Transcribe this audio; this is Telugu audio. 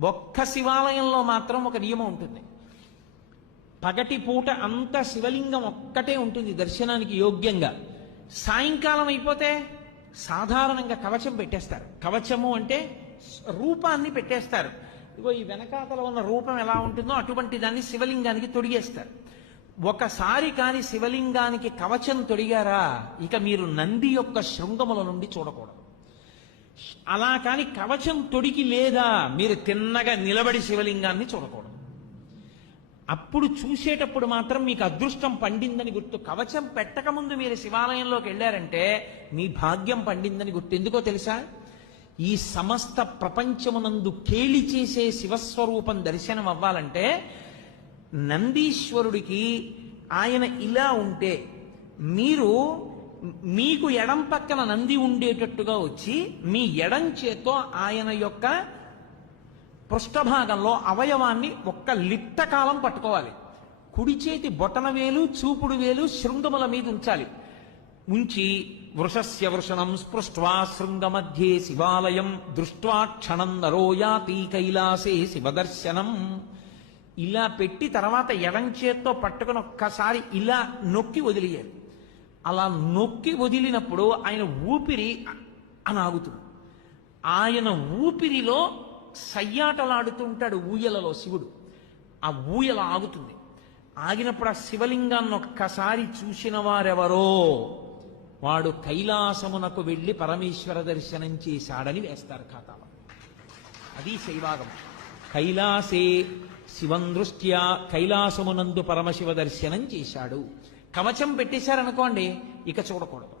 ఒక్క శివాలయంలో మాత్రం ఒక నియమం ఉంటుంది. పగటి పూట అంత శివలింగం ఒక్కటే ఉంటుంది దర్శనానికి యోగ్యంగా. సాయంకాలం అయిపోతే సాధారణంగా కవచం పెట్టేస్తారు. కవచము అంటే రూపాన్ని పెట్టేస్తారు. ఇగో ఈ వెనకాతల ఉన్న రూపం ఎలా ఉంటుందో అటువంటి దాన్ని శివలింగానికి తొడిగేస్తారు. ఒకసారి కాని శివలింగానికి కవచం తొడిగారా ఇక మీరు నంది యొక్క శృంగముల నుండి చూడకూడదు. అలా కాని కవచం తొడిగి లేదా మీరు తిన్నగా నిలబడి శివలింగాన్ని చూడకూడదు. అప్పుడు చూసేటప్పుడు మాత్రం మీకు అదృష్టం పండిందని గుర్తు. కవచం పెట్టకముందు మీరు శివాలయంలోకి వెళ్ళారంటే మీ భాగ్యం పండిందని గుర్తు. ఎందుకో తెలుసా? ఈ సమస్త ప్రపంచమునందు కేళి చేసే శివస్వరూపం దర్శనం అవ్వాలంటే నందీశ్వరుడికి ఆయన ఇలా ఉంటే మీకు ఎడం పక్కన నంది ఉండేటట్టుగా వచ్చి మీ ఎడం చేత్తో ఆయన యొక్క పృష్ఠభాగంలో అవయవాన్ని ఒక్క లిప్త కాలం పట్టుకోవాలి. కుడి చేతి బొటన వేలు చూపుడు వేలు శృంగముల మీద ఉంచాలి. ఉంచి వృషస్య వృషణం స్పృష్ట్వా శృంగమధ్యే శివాలయం దృష్ట్వా క్షణం నరోయాతి కైలాసే శివదర్శనం. ఇలా పెట్టి తర్వాత ఎడం చేత్తో పట్టుకుని ఒక్కసారి ఇలా నొక్కి వదిలేయాలి. అలా నొక్కి వదిలినప్పుడు ఆయన ఊపిరి అనాగుతుంది. ఆయన ఊపిరిలో సయ్యాటలాడుతూ ఉంటాడు ఊయలలో శివుడు. ఆ ఊయల ఆగుతుంది. ఆగినప్పుడు ఆ శివలింగాన్ని ఒక్కసారి చూసిన వారెవరో వాడు కైలాసమునకు వెళ్ళి పరమేశ్వర దర్శనం చేశాడని వేస్తారు ఖాతాలో. అది శైవాగం. కైలాసే శివం దృష్ట్యా కైలాసమునందు పరమశివ దర్శనం చేశాడు. కవచం పెట్టేశారనుకోండి ఇక చూడకూడదు.